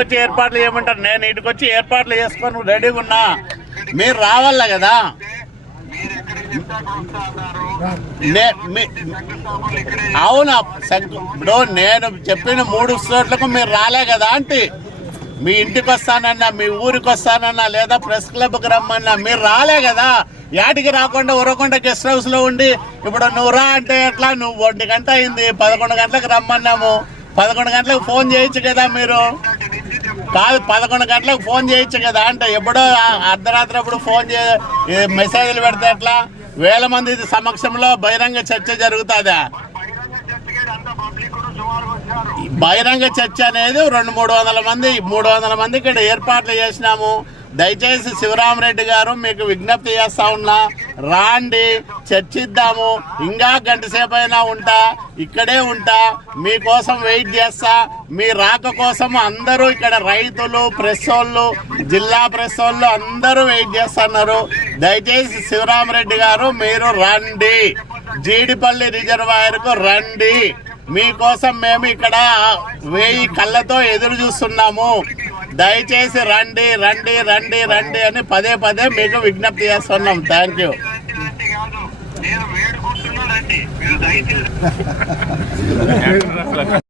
ఇటుకొచ్చి ఏర్పాట్లు చేయమంటారు. నేను ఇటుకొచ్చి ఏర్పాట్లు చేసుకొని రెడీగా ఉన్నా. మీరు రావాల కదా? నే- మీ- అవునా? శంకు- ఇప్పుడు నేను చెప్పిన మూడు చోట్లకు మీరు రాలే కదా అంటే మీ ఇంటికి వస్తానన్నా మీ ఊరికి వస్తానన్నా లేదా ప్రెస్ క్లబ్కి రమ్మన్నా మీరు రాలే కదా. యాటికి రాకుండా ఉరకుండా గెస్ట్ హౌస్లో ఉండి ఇప్పుడు నువ్వు రా అంటే ఎట్లా? నువ్వు ఒంటి గంట అయింది పదకొండు గంటలకు రమ్మన్నాము. పదకొండు గంటలకు ఫోన్ చేయొచ్చు కదా మీరు. కాదు పదకొండు గంటలకు ఫోన్ చేయొచ్చు కదా అంటే ఎప్పుడో అర్ధరాత్రి అప్పుడు ఫోన్ చే మెసేజ్లు పెడితే ఎట్లా? వేల మంది సమక్షంలో బహిరంగ చర్చ జరుగుతుందా? బహిరంగ చర్చ అనేది రెండు మూడు వందల మంది మూడు వందల మంది ఇక్కడ ఏర్పాట్లు చేసినాము. దయచేసి శివరామరెడ్డి గారు మీకు విజ్ఞప్తి చేస్తా ఉన్నా. రాండి చర్చిద్దాము. ఇంకా గంట సేపు అయినా ఉంటా ఇక్కడే ఉంటా. మీకోసం వెయిట్ చేస్తా. మీ రాక కోసం అందరూ ఇక్కడ రైతులు ప్రెస్ వాళ్ళు జిల్లా ప్రెస్ వాళ్ళు అందరూ వెయిట్ చేస్తున్నారు. దయచేసి శివరామరెడ్డి గారు మీరు రండి. జీడిపల్లి రిజర్వాయర్కు రండి. మీకోసం మేము ఇక్కడ వేయి కళ్ళతో ఎదురు చూస్తున్నాము. దయచేసి రండి రండి రండి రండి అని పదే పదే మీకు విజ్ఞప్తి చేస్తున్నాం. థ్యాంక్ యూ నేను వేడుకుంటున్నానండి మీరు దయచేసి.